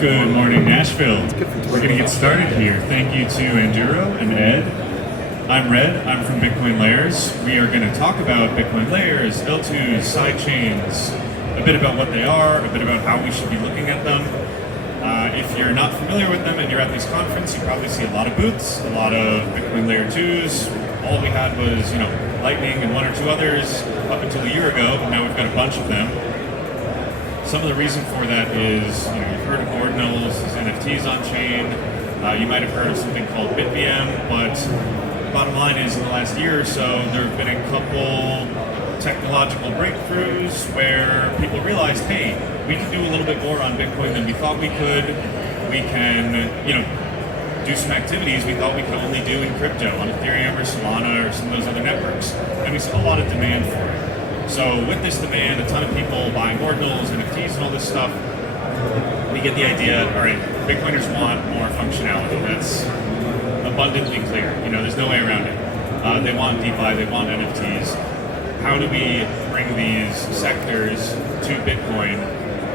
Good morning, Nashville. We're going to get started here. Thank you to Enduro and Ed. I'm Red. I'm from Bitcoin Layers. We are going to talk about Bitcoin Layers, L2s, sidechains, a bit about what they are, a bit about how we should be looking at them. If you're not familiar with them and you're at this conference, you probably see a lot of booths, a lot of Bitcoin Layer 2s. All we had was, Lightning and one or two others up until a year ago, but now we've got a bunch of them. Some of the reason for that is, you've heard of ordinals, NFTs on chain. You might have heard of something called BitVM, but bottom line is in the last year or so, there have been a couple technological breakthroughs where people realized, hey, we can do a little bit more on Bitcoin than we thought we could. We can, do some activities we thought we could only do in crypto on Ethereum or Solana or some of those other networks. And we saw a lot of demand for it. So with this demand, a ton of people buying ordinals, NFTs, and all this stuff, we get the idea, all right, Bitcoiners want more functionality. That's abundantly clear. There's no way around it. They want DeFi, they want NFTs. How do we bring these sectors to Bitcoin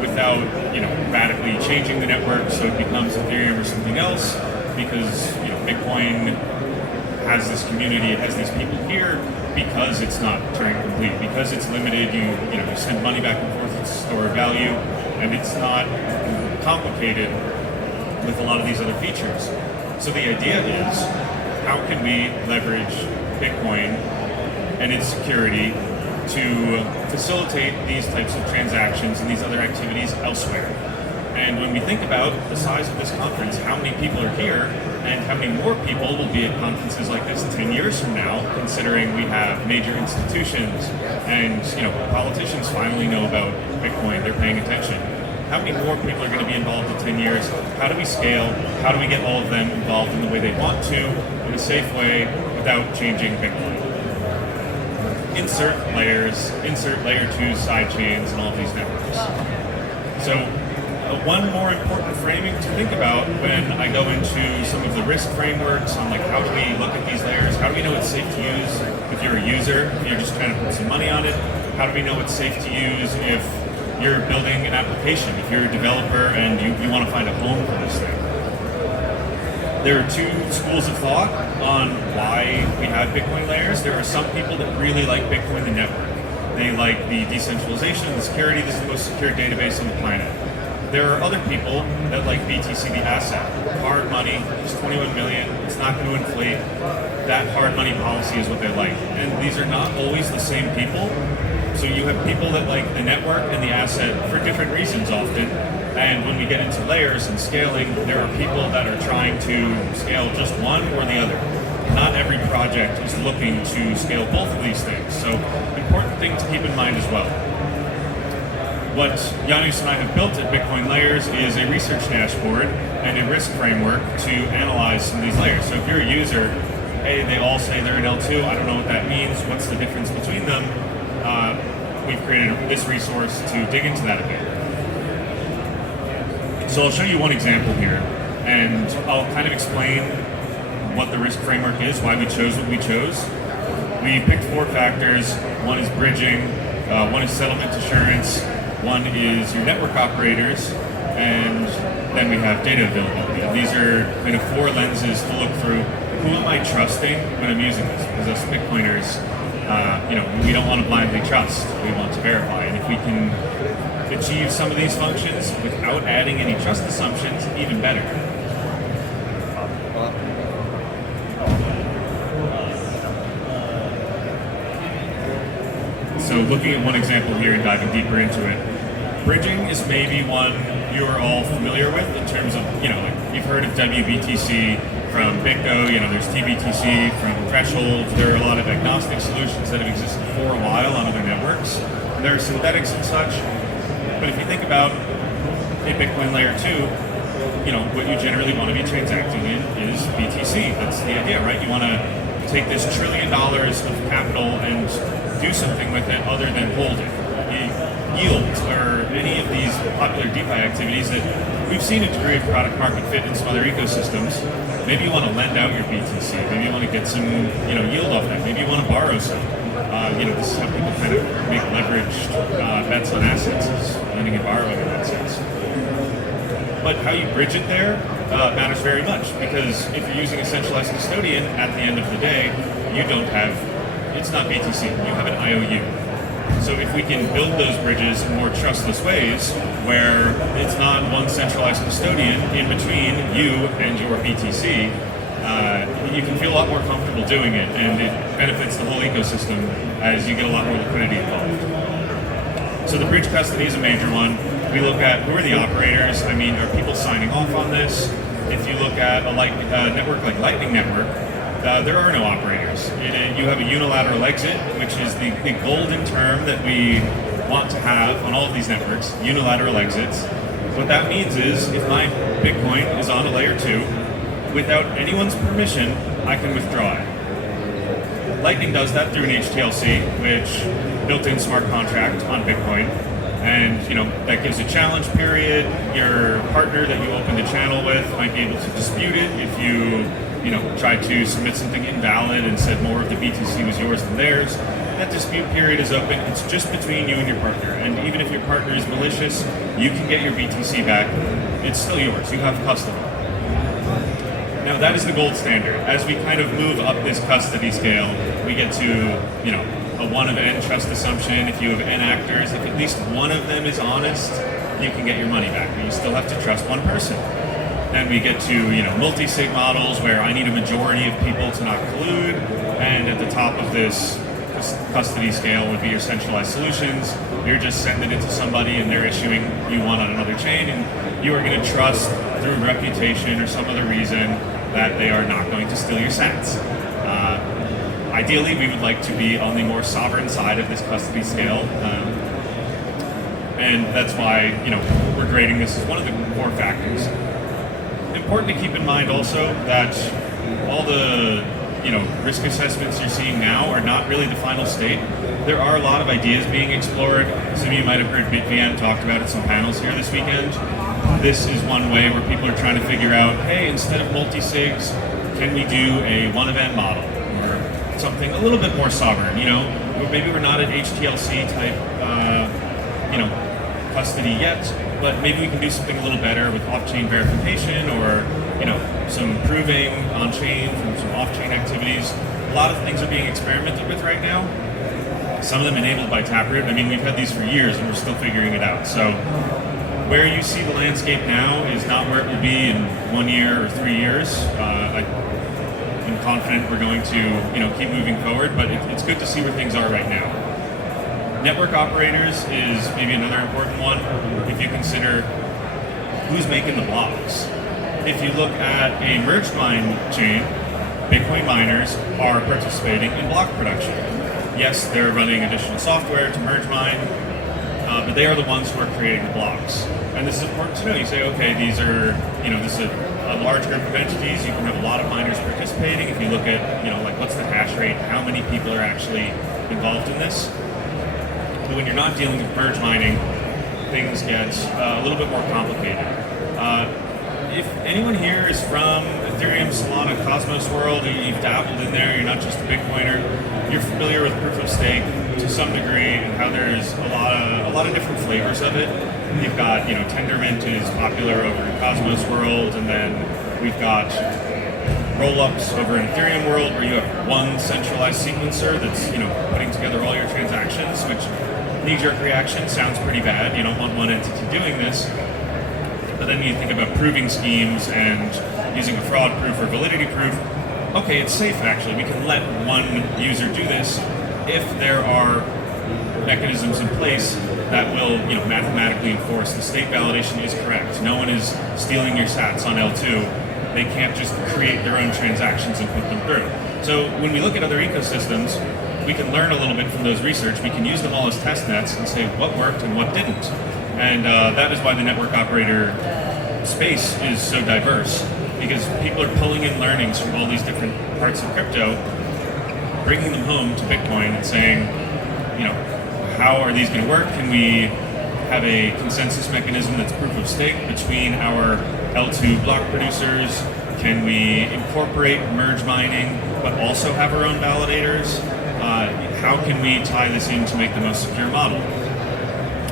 without, radically changing the network so it becomes Ethereum or something else? Because, Bitcoin has this community, it has these people here because it's not Turing complete, because it's limited, you send money back and forth, it's store of value, and it's not complicated with a lot of these other features. So the idea is, how can we leverage Bitcoin and its security to facilitate these types of transactions and these other activities elsewhere? And when we think about the size of this conference, how many people are here, and how many more people will be at conferences like this 10 years from now, considering we have major institutions and politicians finally know about Bitcoin, they're paying attention. How many more people are going to be involved in 10 years? How do we scale? How do we get all of them involved in the way they want to, in a safe way, without changing Bitcoin? Insert layers, insert layer 2 sidechains, and all of these networks. So one more important framing to think about when I go into some of the risk frameworks on how do we look at these layers, how do we know it's safe to use if you're a user, if you're just trying to put some money on it, how do we know it's safe to use if you're building an application, if you're a developer and you want to find a home for this thing. There are two schools of thought on why we have Bitcoin layers. There are some people that really like Bitcoin, the network. They like the decentralization and the security. This is the most secure database on the planet. There are other people that like BTC, the asset. Hard money, it's 21 million, it's not going to inflate. That hard money policy is what they like. And these are not always the same people. So you have people that like the network and the asset for different reasons often. And when we get into layers and scaling, there are people that are trying to scale just one or the other. Not every project is looking to scale both of these things. So important thing to keep in mind as well. What Janus and I have built at Bitcoin Layers is a research dashboard and a risk framework to analyze some of these layers. So if you're a user, hey, they all say they're an L2, I don't know what that means, what's the difference between them? We've created this resource to dig into that a bit. So I'll show you one example here, and I'll kind of explain what the risk framework is, why we chose what we chose. We picked 4 factors. One is bridging, one is settlement assurance, one is your network operators, and then we have data availability. And these are kind of 4 lenses to look through. Who am I trusting when I'm using this? Because us Bitcoiners, we don't want to blindly trust. We want to verify. And if we can achieve some of these functions without adding any trust assumptions, even better. So looking at one example here and diving deeper into it, bridging is maybe one you're all familiar with in terms of, you've heard of WBTC from BitGo, there's TBTC from Threshold. There are a lot of agnostic solutions that have existed for a while on other networks. There are synthetics and such. But if you think about a Bitcoin layer 2, what you generally want to be transacting in is BTC. That's the idea, right? You want to take this $1 trillion of capital and do something with it other than hold it. Yield, or any of these popular DeFi activities that we've seen a degree of product market fit in some other ecosystems. Maybe you want to lend out your BTC. Maybe you want to get some, yield off that. Maybe you want to borrow some. This is how people kind of make leveraged bets on assets, is lending and borrowing in that sense. But how you bridge it there matters very much, because if you're using a centralized custodian, at the end of the day, you don't have, it's not BTC, you have an IOU. So if we can build those bridges in more trustless ways, where it's not one centralized custodian in between you and your BTC, you can feel a lot more comfortable doing it, and it benefits the whole ecosystem as you get a lot more liquidity involved. So the bridge custody is a major one. We look at who are the operators. I mean, are people signing off on this? If you look at a network like Lightning Network, there are no operators. You have a unilateral exit, which is the golden term that we want to have on all of these networks, unilateral exits. What that means is if my Bitcoin is on a layer 2, without anyone's permission, I can withdraw it. Lightning does that through an HTLC, which built-in smart contract on Bitcoin. And that gives a challenge period. Your partner that you opened a channel with might be able to dispute it if you tried to submit something invalid and said more of the BTC was yours than theirs. That dispute period is open. It's just between you and your partner. And even if your partner is malicious, you can get your BTC back. It's still yours. You have custody. Now that is the gold standard. As we kind of move up this custody scale, we get to, a one of n trust assumption. If you have n actors, if at least one of them is honest, you can get your money back, but you still have to trust one person. Then we get to multi-sig models where I need a majority of people to not collude, and at the top of this custody scale would be your centralized solutions. You're just sending it to somebody and they're issuing you one on another chain, and you are going to trust through reputation or some other reason that they are not going to steal your sats. Ideally, we would like to be on the more sovereign side of this custody scale, and that's why we're grading this as one of the core factors. Important to keep in mind also that all the risk assessments you're seeing now are not really the final state. There are a lot of ideas being explored. Some of you might have heard BitVN talked about at some panels here this weekend. This is one way where people are trying to figure out, hey, instead of multi-sigs, can we do a one of n model? Something a little bit more sovereign, maybe we're not an HTLC type, custody yet, but maybe we can do something a little better with off-chain verification or, some proving on-chain from some off-chain activities. A lot of things are being experimented with right now. Some of them enabled by Taproot. I mean, we've had these for years and we're still figuring it out. So where you see the landscape now is not where it will be in 1 year or 3 years. I'm confident we're going to keep moving forward, but it's good to see where things are right now. Network operators is maybe another important one if you consider who's making the blocks. If you look at a merged mine chain, Bitcoin miners are participating in block production. Yes, they're running additional software to merge mine, but they are the ones who are creating the blocks. And this is important to know. You say, okay, these are, this is a large group of entities. You can have a lot of miners participating. If you look at, what's the hash rate, how many people are actually involved in this. But when you're not dealing with merge mining, things get a little bit more complicated. If anyone here is from Ethereum, Solana, Cosmos world, and you've dabbled in there, you're not just a Bitcoiner, you're familiar with proof of stake to some degree and how there's a lot of different flavors of it. You've got, Tendermint is popular over in Cosmos world, and then we've got roll-ups over in Ethereum world where you have one centralized sequencer that's, putting together all your transactions, which knee-jerk reaction sounds pretty bad. You don't want one entity doing this. But then you think about proving schemes and using a fraud proof or validity proof. Okay, it's safe actually. We can let one user do this if there are mechanisms in place that will, mathematically enforce the state validation is correct. No one is stealing your sats on L2. They can't just create their own transactions and put them through. So when we look at other ecosystems, we can learn a little bit from those research. We can use them all as test nets and say what worked and what didn't. And that is why the network operator space is so diverse, because people are pulling in learnings from all these different parts of crypto, bringing them home to Bitcoin and saying, how are these going to work? Can we have a consensus mechanism that's proof of stake between our L2 block producers? Can we incorporate merge mining, but also have our own validators? How can we tie this in to make the most secure model?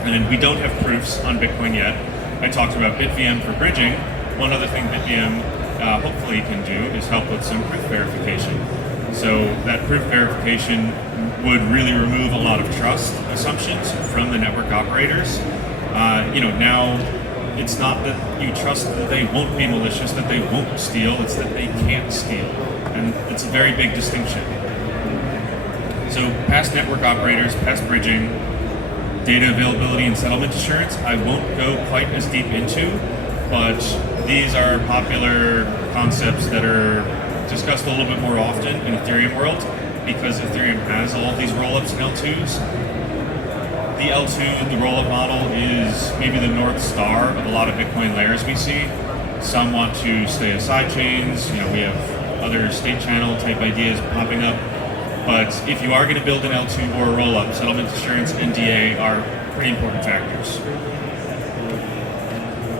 And we don't have proofs on Bitcoin yet. I talked about BitVM for bridging. One other thing BitVM hopefully can do is help with some proof verification. So that proof verification would really remove a lot of trust assumptions from the network operators. Now it's not that you trust that they won't be malicious, that they won't steal, it's that they can't steal. And it's a very big distinction. So past network operators, past bridging, data availability and settlement assurance, I won't go quite as deep into, but these are popular concepts that are discussed a little bit more often in Ethereum world because Ethereum has all of these rollups and L2s. The L2, the rollup model, is maybe the North Star of a lot of Bitcoin layers we see. Some want to stay as side chains. We have other state channel type ideas popping up. But if you are going to build an L2 or a rollup, settlement assurance and DA are pretty important factors.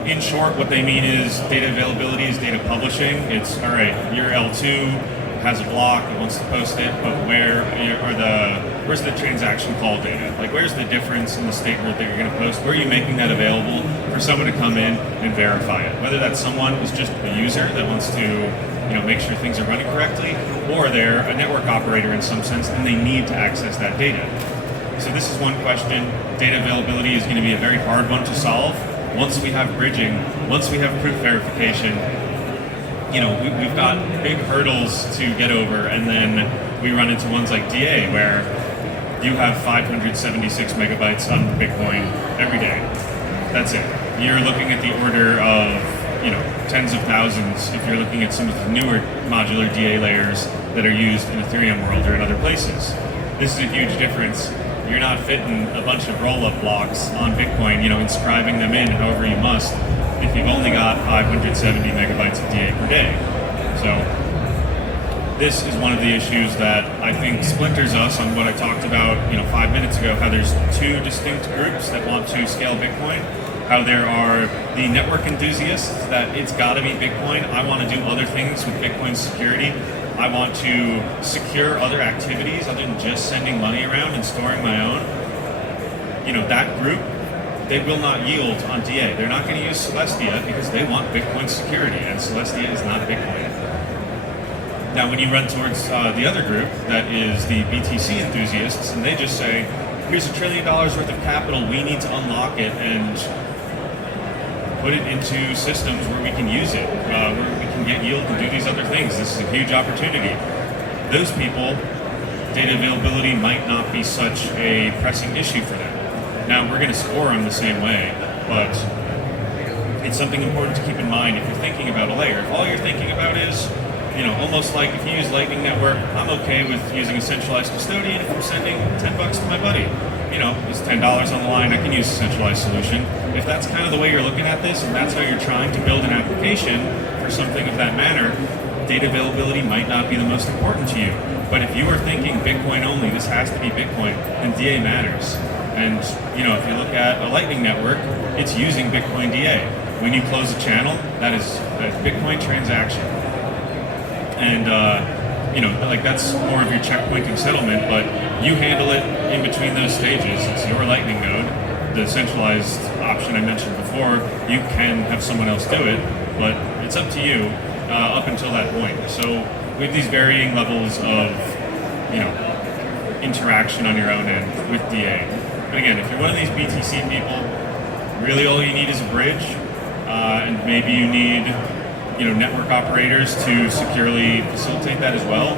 In short, what they mean is data availability is data publishing. It's, all right, your L2 has a block, it wants to post it, but where's the transaction call data? Like, where's the difference in the statement that you're going to post? Where are you making that available for someone to come in and verify it? Whether that someone is just a user that wants to make sure things are running correctly, or they're a network operator in some sense and they need to access that data. So this is one question. Data availability is going to be a very hard one to solve. Once we have bridging, once we have proof verification, we've got big hurdles to get over, and then we run into ones like DA where you have 576 megabytes on Bitcoin every day. That's it. You're looking at the order of tens of thousands if you're looking at some of the newer modular DA layers that are used in Ethereum world or in other places. This is a huge difference. You're not fitting a bunch of roll-up blocks on Bitcoin, inscribing them in however you must if you've only got 570 megabytes of DA per day. So this is one of the issues that I think splinters us on what I talked about 5 minutes ago, how there's two distinct groups that want to scale Bitcoin. How there are the network enthusiasts that it's got to be Bitcoin. I want to do other things with Bitcoin security. I want to secure other activities other than just sending money around and storing my own. That group, they will not yield on DA. They're not going to use Celestia because they want Bitcoin security, and Celestia is not Bitcoin. Now, when you run towards the other group, that is the BTC enthusiasts, and they just say, here's $1 trillion worth of capital, we need to unlock it and put it into systems where we can use it, where we can get yield and do these other things. This is a huge opportunity. Those people, data availability might not be such a pressing issue for them. Now, we're going to score them the same way, but it's something important to keep in mind if you're thinking about a layer. If all you're thinking about is, almost like if you use Lightning Network, I'm okay with using a centralized custodian if I'm sending $10 to my buddy. It's $10 on the line, I can use a centralized solution. If that's kind of the way you're looking at this, and that's how you're trying to build an application for something of that manner, data availability might not be the most important to you. But if you are thinking Bitcoin only, this has to be Bitcoin, then DA matters. And, if you look at a Lightning Network, it's using Bitcoin DA. When you close a channel, that is a Bitcoin transaction. And, that's more of your checkpointing settlement, but you handle it in between those stages. It's your Lightning node. The centralized option I mentioned before, you can have someone else do it, but it's up to you up until that point. So we have these varying levels of, interaction on your own end with DA. And again, if you're one of these BTC people, really all you need is a bridge, and maybe you need network operators to securely facilitate that as well.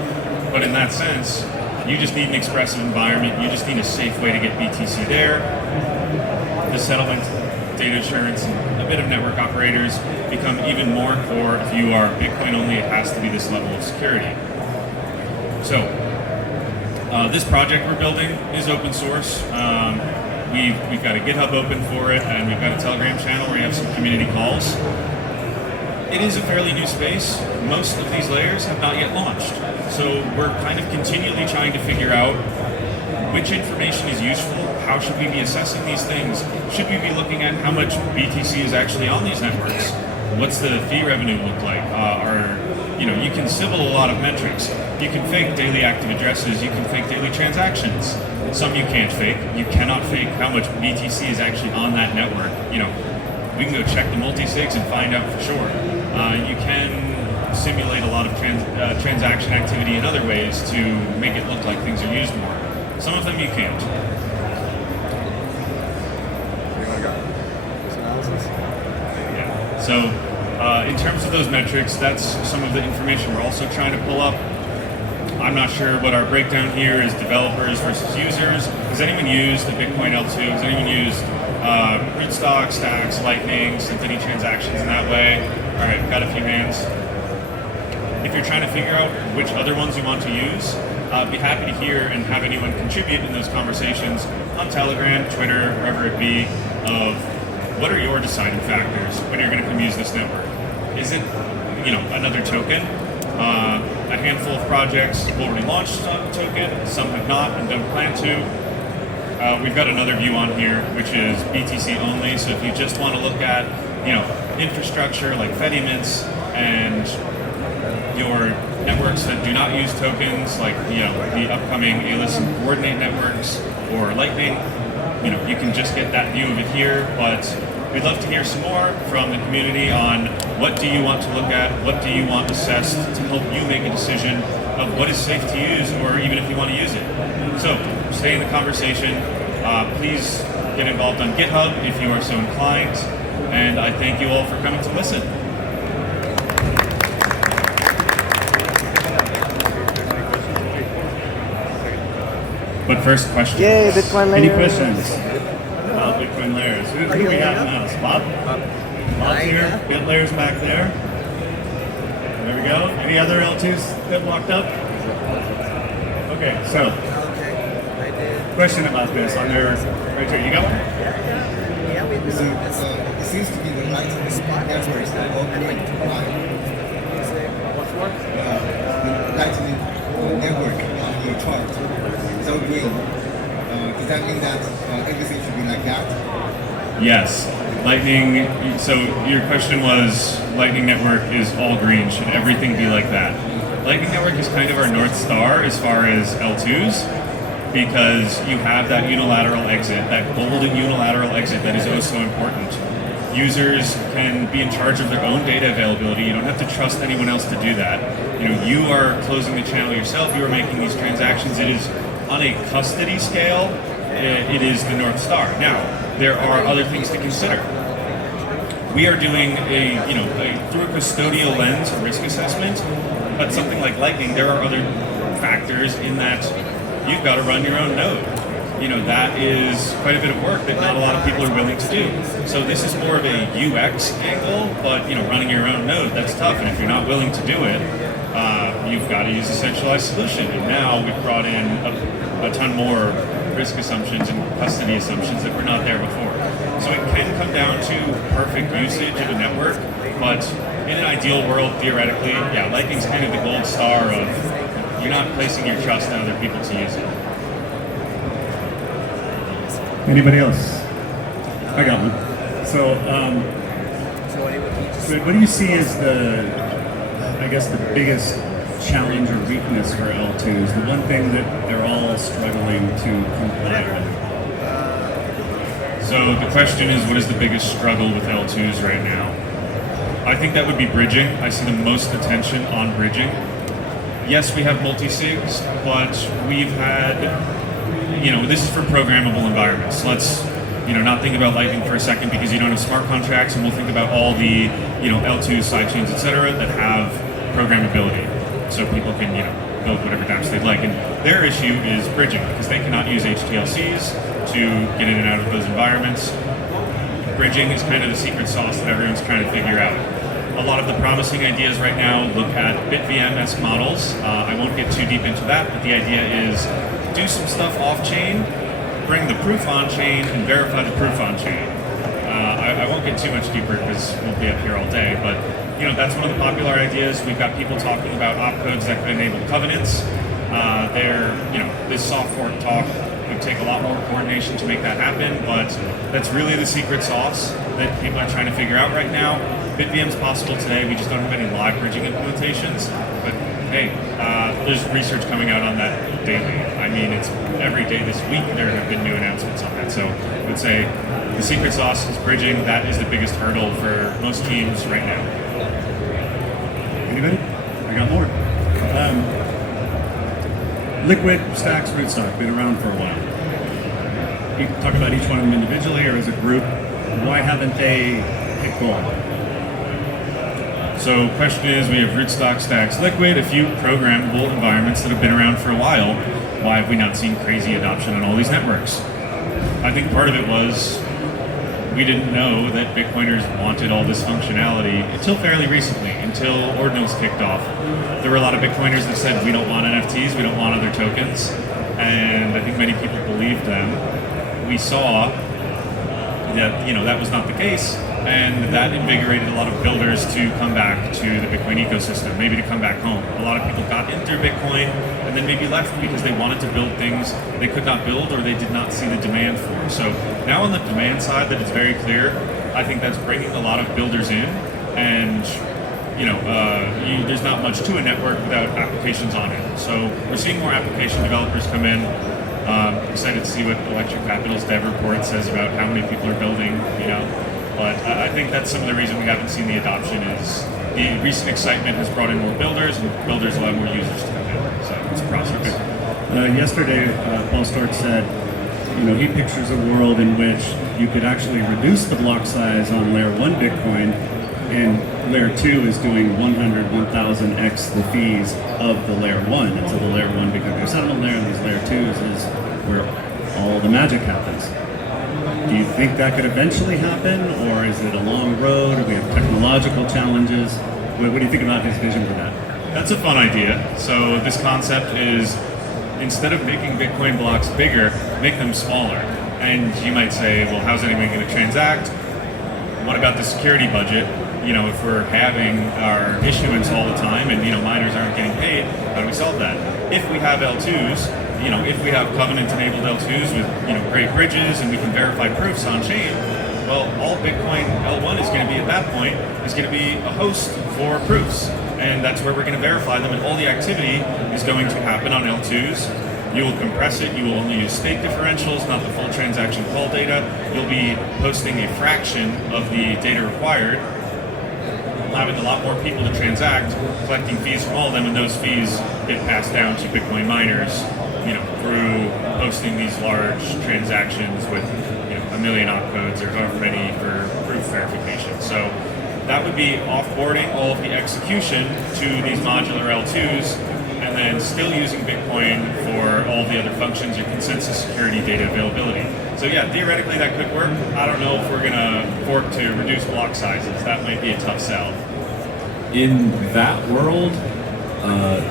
But in that sense, you just need an expressive environment. You just need a safe way to get BTC there. The settlement, data assurance, and a bit of network operators become even more core. If you are Bitcoin only, it has to be this level of security. So this project we're building is open source. We've got a GitHub open for it, and we've got a Telegram channel where you have some community calls. It is a fairly new space. Most of these layers have not yet launched. So we're kind of continually trying to figure out which information is useful, how should we be assessing these things, should we be looking at how much BTC is actually on these networks, what's the fee revenue look like, you can civil a lot of metrics. You can fake daily active addresses, you can fake daily transactions. Some you can't fake. You cannot fake how much BTC is actually on that network. we can go check the multi-sigs and find out for sure. You can simulate a lot of transaction activity in other ways to make it look like things are used more. Some of them you can't. Yeah. So in terms of those metrics, that's some of the information we're also trying to pull up. I'm not sure what our breakdown here is, developers versus users. Has anyone used the Bitcoin L2? Has anyone used rootstock, stacks, lightning, sent any transactions in that way? All right, got a few hands. If you're trying to figure out which other ones you want to use, be happy to hear and have anyone contribute in those conversations on Telegram, Twitter, wherever it be, of what are your deciding factors when you're going to come use this network? Is it, another token? A handful of projects have already launched on the token, some have not and don't plan to. We've got another view on here, which is BTC only, so if you just want to look at, infrastructure like Fedimints and your networks that do not use tokens, like the upcoming ALIS and Coordinate networks or Lightning, you can just get that view of it here. But we'd love to hear some more from the community on what do you want to look at, what do you want assessed to help you make a decision of what is safe to use, or even if you want to use it. So stay in the conversation. Please get involved on GitHub if you are so inclined, and I thank you all for coming to listen. But first, questions. Yay, Bitcoin layers. Any questions about Bitcoin layers? Who do we have now? Bob? Bob's here. Got layers back there. There we go. Any other L2s that walked up? Okay, so question about this on their right here. You got one? Yeah, we do. It seems to be the Lightning network all going to line. What's what? The Lightning network on your chart is all green. Does that mean that everything should be like that? Yes. Lightning, so your question was, Lightning Network is all green, should everything be like that? Lightning Network is kind of our North Star as far as L2s, because you have that unilateral exit, that golden unilateral exit that is oh so important. Users can be in charge of their own data availability. You don't have to trust anyone else to do that. You are closing the channel yourself, you are making these transactions. It is on a custody scale, it is the North Star. Now, there are other things to consider. We are doing through a custodial lens, a risk assessment, but something like Lightning, there are other factors in that you've got to run your own node. That is quite a bit of work that not a lot of people are willing to do. So this is more of a UX angle, but running your own node, that's tough. And if you're not willing to do it, you've got to use a centralized solution. And now we've brought in a ton more risk assumptions and custody assumptions that were not there before. So it can come down to perfect usage of a network, but in an ideal world, theoretically, Lightning's kind of the gold star of you're not placing your trust in other people to use it. Anybody else? I got one. So, what do you see as the biggest challenge or weakness for L2s? The one thing that they're all struggling to comply with? So the question is, what is the biggest struggle with L2s right now? I think that would be bridging. I see the most attention on bridging. Yes, we have multi-sigs, but we've had, this is for programmable environments. Let's, not think about Lightning for a second because you don't have smart contracts, and we'll think about all the, L2 sidechains, etc., that have programmability. So people can, build whatever dApps they'd like. And their issue is bridging because they cannot use HTLCs to get in and out of those environments. Bridging is kind of the secret sauce that everyone's trying to figure out. A lot of the promising ideas right now look at BitVM-esque models. I won't get too deep into that, but the idea is do some stuff off-chain, bring the proof on-chain, and verify the proof on-chain. I won't get too much deeper because we'll be up here all day, but that's one of the popular ideas. We've got people talking about opcodes that could enable covenants. This soft fork talk would take a lot more coordination to make that happen, but that's really the secret sauce that people are trying to figure out right now. BitVM's possible today, we just don't have any live bridging implementations, but hey, there's research coming out on that daily. I mean, it's every day this week there have been new announcements on that, so I would say The secret sauce is bridging. That is the biggest hurdle for most teams right now. Anybody? I got more. Liquid, Stacks, Rootstock, been around for a while. You can talk about each one of them individually or as a group. Why haven't they hit gold? So question is, we have Rootstock, Stacks, Liquid, a few programmable environments that have been around for a while. Why have we not seen crazy adoption on all these networks? I think part of it was we didn't know that Bitcoiners wanted all this functionality until fairly recently, until Ordinals kicked off. There were a lot of Bitcoiners that said, we don't want NFTs, we don't want other tokens. And I think many people believed them. We saw that, that was not the case. And that invigorated a lot of builders to come back to the Bitcoin ecosystem, maybe to come back home. A lot of people got into Bitcoin and then maybe left because they wanted to build things they could not build or they did not see the demand for. So now on the demand side that it's very clear, I think that's bringing a lot of builders in. And there's not much to a network without applications on it. So we're seeing more application developers come in. Excited to see what Electric Capital's dev report says about how many people are building, But I think that's some of the reason we haven't seen the adoption is the recent excitement has brought in more builders, and builders allow more users to come in. So it's a process. Yesterday, Paul Storch said, he pictures a world in which you could actually reduce the block size on layer 1 Bitcoin, and layer 2 is doing 100, 1000x the fees of the layer 1. And so the layer 1 becomes your settlement layer, and these layer 2s is where all the magic happens. Do you think that could eventually happen, or is it a long road, or we have technological challenges? What do you think about his vision for that? That's a fun idea. So this concept is, instead of making Bitcoin blocks bigger, make them smaller. And you might say, well, how's anyone going to transact? What about the security budget? If we're having our issuance all the time and, miners aren't getting paid, how do we solve that? If we have L2s, if we have covenant-enabled L2s with, great bridges and we can verify proofs on-chain, well, all Bitcoin L1 is going to be at that point is going to be a host for proofs. And that's where we're going to verify them, and all the activity is going to happen on L2s. You will compress it, you will only use state differentials, not the full transaction call data. You'll be posting a fraction of the data required, allowing a lot more people to transact, collecting fees from all of them, and those fees get passed down to Bitcoin miners, through posting these large transactions with, 1 million opcodes or however many for proof verification. So that would be offboarding all of the execution to these modular L2s, and then still using Bitcoin for all the other functions, your consensus security, data availability. So yeah, theoretically that could work. I don't know if we're gonna fork to reduce block sizes. That might be a tough sell. In that world,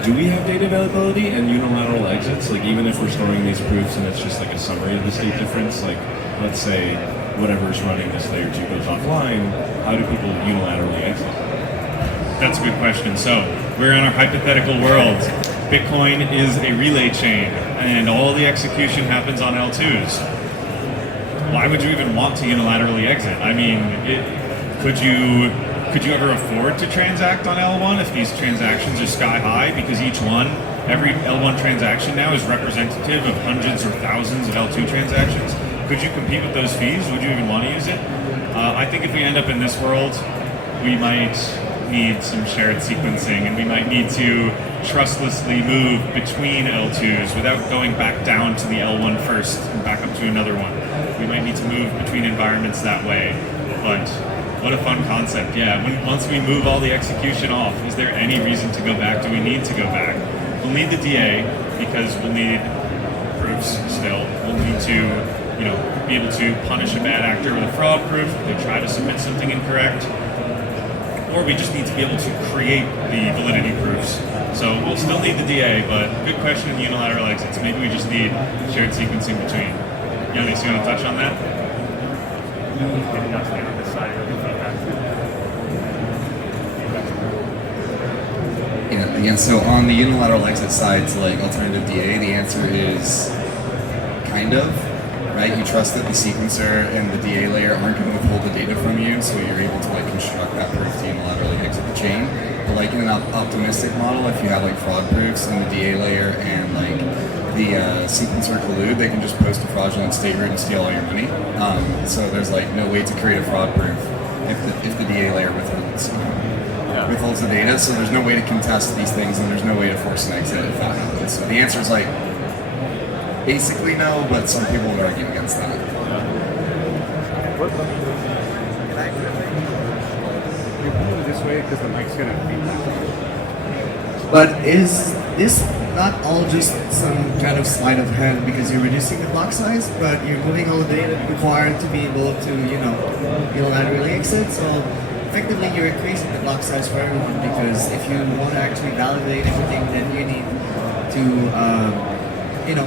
do we have data availability and unilateral exits? Like, even if we're storing these proofs and it's just like a summary of the state difference, like let's say whatever's running this layer 2 goes offline, how do people unilaterally exit? That's a good question. So we're in our hypothetical world. Bitcoin is a relay chain and all the execution happens on L2s. Why would you even want to unilaterally exit? I mean, could you ever afford to transact on L1 if these transactions are sky high? Because every L1 transaction now is representative of hundreds or thousands of L2 transactions. Could you compete with those fees? Would you even want to use it? I think if we end up in this world, we might need some shared sequencing, and we might need to trustlessly move between L2s without going back down to the L1 first and back up to another one. We might need to move between environments that way. But what a fun concept. Yeah, once we move all the execution off, is there any reason to go back? Do we need to go back? We'll need the DA because we'll need proofs still. We'll need to be able to punish a bad actor with a fraud proof if they try to submit something incorrect. Or we just need to be able to create the validity proofs. So we'll still need the DA, but good question in unilateral exits. Maybe we just need shared sequencing between. Yannis, you want to touch on that? Yeah, so on the unilateral exit side to like alternative DA, the answer is kind of, right? You trust that the sequencer and the DA layer aren't going to withhold the data from you, so you're able to like construct that proof to unilaterally exit the chain. But like in an optimistic model, if you have like fraud proofs in the DA layer and like the sequencer collude, they can just post a fraudulent state root and steal all your money. So there's like no way to create a fraud proof if the DA layer withholds the data. So there's no way to contest these things, and there's no way to force an exit if that happens. So the answer is like basically no, but some people would argue against that. You're pulling this way because the mic's gonna feedback. But is this not all just some kind of sleight of hand because you're reducing the block size, but you're moving all the data required to be able to, unilaterally exit? So effectively you're increasing the block size for everyone, because if you want to actually validate everything, then you need to,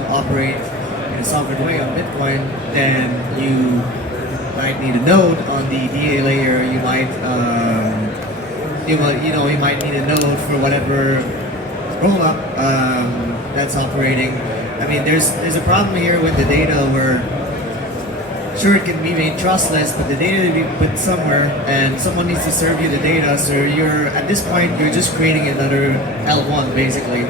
operate in a sovereign way on Bitcoin. Then you might need a node on the DA layer. You might, you might need a node for whatever rollup that's operating. I mean, there's a problem here with the data where, sure, it can be made trustless, but the data to be put somewhere, and someone needs to serve you the data. So you're at this point, you're just creating another L1 basically.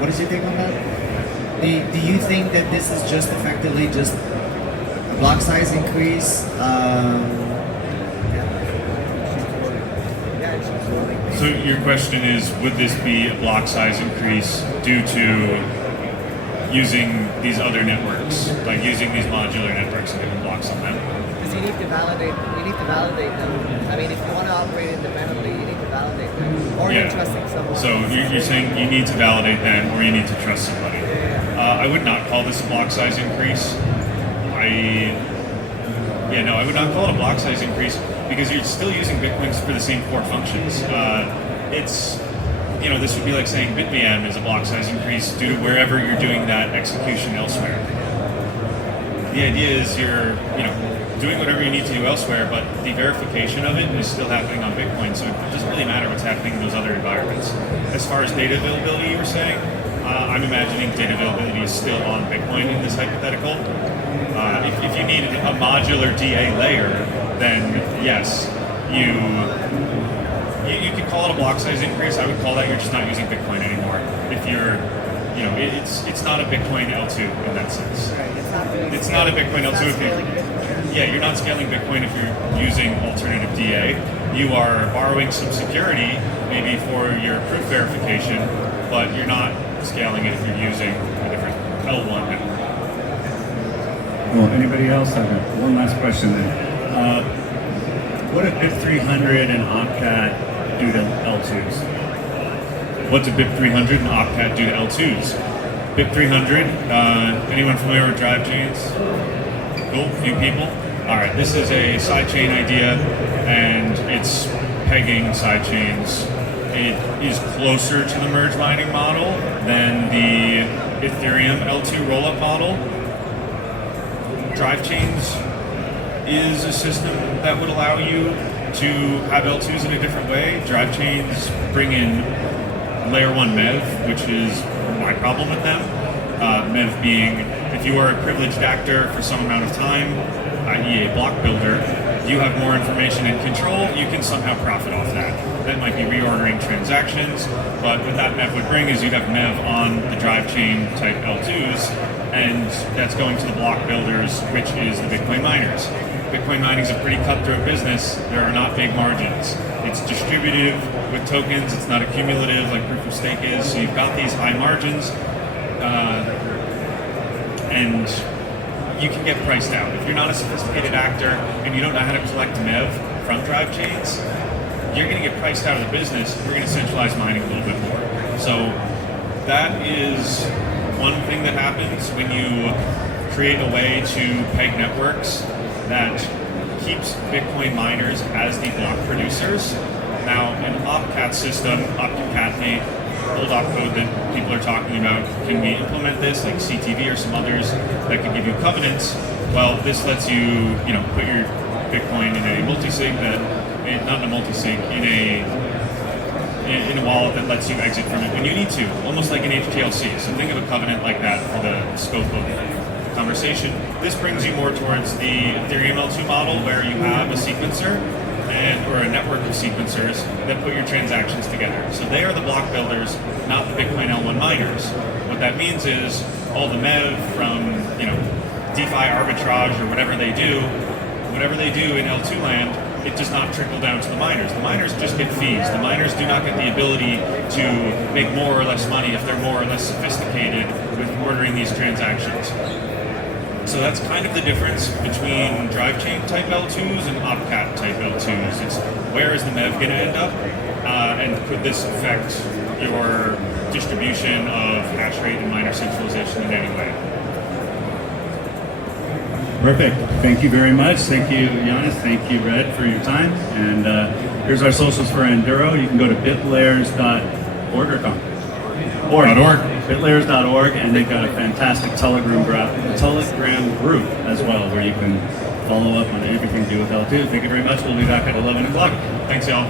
What is your take on that? Do you think that this is just effectively just a block size increase? So your question is, would this be a block size increase due to using these other networks, like using these modular networks and different blocks on them? Because you need to validate them. I mean, if you want to operate independently, you need to validate them. Or you're trusting someone. So you're saying you need to validate them, or you need to trust somebody. I would not call this a block size increase. I would not call it a block size increase, because you're still using Bitcoin for the same core functions. This would be like saying BitVM is a block size increase due to wherever you're doing that execution elsewhere. The idea is you're, doing whatever you need to do elsewhere, but the verification of it is still happening on Bitcoin, so it doesn't really matter what's happening in those other environments. As far as data availability, you were saying, I'm imagining data availability is still on Bitcoin in this hypothetical. If you needed a modular DA layer, then yes, you could call it a block size increase. I would call that you're just not using Bitcoin anymore. If you're, it's not a Bitcoin L2 in that sense. It's not a Bitcoin L2 if you're not scaling Bitcoin if you're using alternative DA. You are borrowing some security maybe for your proof verification, but you're not scaling it if you're using a different L1 network. Well, anybody else have one last question then? What did BIP300 and Opcat do to L2s? What did BIP300 and Opcat do to L2s? BIP300, anyone familiar with drive chains? Cool, few people. All right, this is a sidechain idea, and it's pegging sidechains. It is closer to the merge mining model than the Ethereum L2 rollup model. Drive chains is a system that would allow you to have L2s in a different way. Drive chains bring in layer 1 MEV, which is my problem with them. MEV being, if you are a privileged actor for some amount of time, i.e. a block builder, you have more information and control, you can somehow profit off that. That might be reordering transactions, but what that MEV would bring is you'd have MEV on the drive chain type L2s, and that's going to the block builders, which is the Bitcoin miners. Bitcoin mining is a pretty cutthroat business. There are not big margins. It's distributive with tokens. It's not accumulative like proof of stake is. So you've got these high margins, and you can get priced out. If you're not a sophisticated actor and you don't know how to collect MEV from drive chains, you're going to get priced out of the business. We're going to centralize mining a little bit more. So that is one thing that happens when you create a way to peg networks that keeps Bitcoin miners as the block producers. Now, an Opcat system, OpCat, the old opcode that people are talking about, can we implement this like CTV or some others that can give you covenants? Well, this lets you, put your Bitcoin in a multi-sig not in a multi-sig, in a wallet that lets you exit from it when you need to, almost like an HTLC. So think of a covenant like that for the scope of the conversation. This brings you more towards the Ethereum L2 model, where you have a sequencer or a network of sequencers that put your transactions together. So they are the block builders, not the Bitcoin L1 miners. What that means is all the MEV from DeFi arbitrage or whatever they do in L2 land, it does not trickle down to the miners. The miners just get fees. The miners do not get the ability to make more or less money if they're more or less sophisticated with ordering these transactions. So that's kind of the difference between drive chain type L2s and opcat type L2s. It's where is the MEV going to end up, and could this affect your distribution of hash rate and miner centralization in any way? Perfect. Thank you very much. Thank you, Giannis. Thank you, Red, for your time. And here's our socials for Enduro. You can go to bitlayers.org or com. Bitlayers.org, and they've got a fantastic Telegram group as well, where you can follow up on everything to do with L2. Thank you very much. We'll be back at 11 o'clock. Thanks, y'all.